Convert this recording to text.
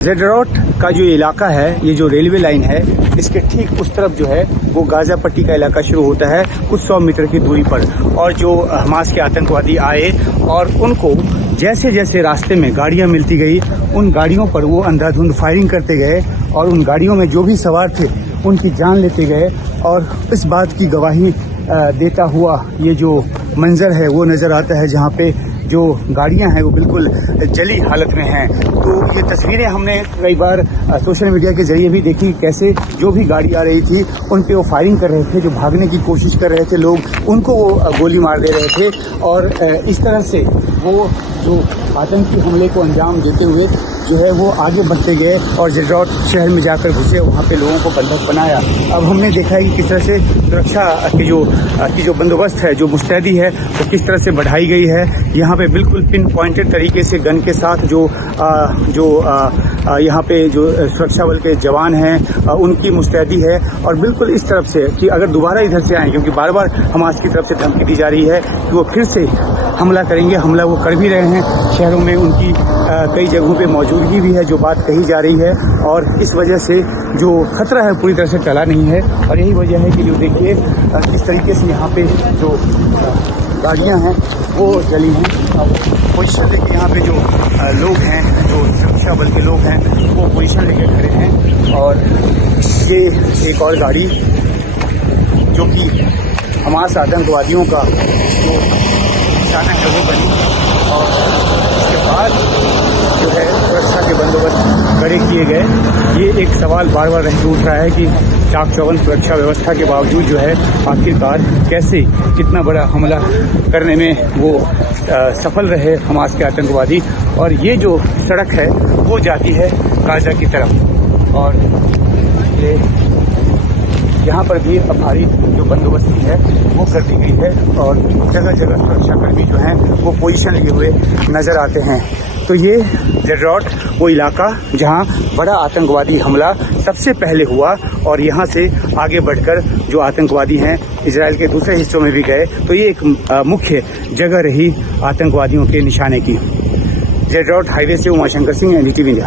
जेडरोट का जो इलाका है, ये जो रेलवे लाइन है, इसके ठीक उस तरफ जो है वो गाजा पट्टी का इलाका शुरू होता है कुछ 100 मीटर की दूरी पर। और जो हमास के आतंकवादी आए और उनको जैसे जैसे रास्ते में गाड़ियां मिलती गई, उन गाड़ियों पर वो अंधाधुंध फायरिंग करते गए और उन गाड़ियों में जो भी सवार थे उनकी जान लेते गए। और इस बात की गवाही देता हुआ ये जो मंजर है वो नज़र आता है, जहाँ पे जो गाड़ियां हैं वो बिल्कुल जली हालत में हैं। तो ये तस्वीरें हमने कई बार सोशल मीडिया के जरिए भी देखी, कैसे जो भी गाड़ी आ रही थी उन पे वो फायरिंग कर रहे थे, जो भागने की कोशिश कर रहे थे लोग उनको वो गोली मार दे रहे थे। और इस तरह से वो जो आतंकी हमले को अंजाम देते हुए जो है वो आगे बढ़ते गए और जेडरोट शहर में जाकर घुसे, वहाँ पे लोगों को बंधक बनाया। अब हमने देखा है कि किस तरह से सुरक्षा की जो बंदोबस्त है, जो मुस्तैदी है, वो किस तरह से बढ़ाई गई है। यहाँ पे बिल्कुल पिन पॉइंटेड तरीके से गन के साथ जो यहाँ पे जो सुरक्षा बल के जवान हैं उनकी मुस्तैदी है। और बिल्कुल इस तरफ से कि अगर दोबारा इधर से आएँ, क्योंकि बार बार हमास की तरफ से धमकी दी जा रही है कि वो फिर से हमला करेंगे, हमला वो कर भी रहे हैं। शहरों में उनकी कई जगहों पे मौजूदगी भी है, जो बात कही जा रही है। और इस वजह से जो खतरा है पूरी तरह से टला नहीं है। और यही वजह है कि जो देखिए किस तरीके से यहाँ पे जो गाड़ियाँ हैं वो जली हैं। पोजीशन लेके यहाँ पे जो लोग हैं, जो सुरक्षा बल के लोग हैं, वो पोजीशन लेके खड़े हैं। और ये एक और गाड़ी जो कि हमास आतंकवादियों का जो निशाना है वो बनी। और इसके बाद जो है सुरक्षा के बंदोबस्त खड़े किए गए। ये एक सवाल बार बार उठ रहा है कि चाक चौबंद सुरक्षा व्यवस्था के बावजूद जो है आखिरकार कैसे इतना बड़ा हमला करने में वो सफल रहे हमास के आतंकवादी। और ये जो सड़क है वो जाती है गाजा की तरफ। और ये यहाँ पर भी अब भारी जो बंदोबस्ती है वो कर दी गई है और जगह जगह सुरक्षाकर्मी जो हैं वो पोजीशन लिए हुए नजर आते हैं। तो ये जेडरोट वो इलाका जहाँ बड़ा आतंकवादी हमला सबसे पहले हुआ और यहाँ से आगे बढ़कर जो आतंकवादी हैं इजराइल के दूसरे हिस्सों में भी गए। तो ये एक मुख्य जगह रही आतंकवादियों के निशाने की। जेडरोट हाईवे से उमाशंकर सिंह, NDTV इंडिया।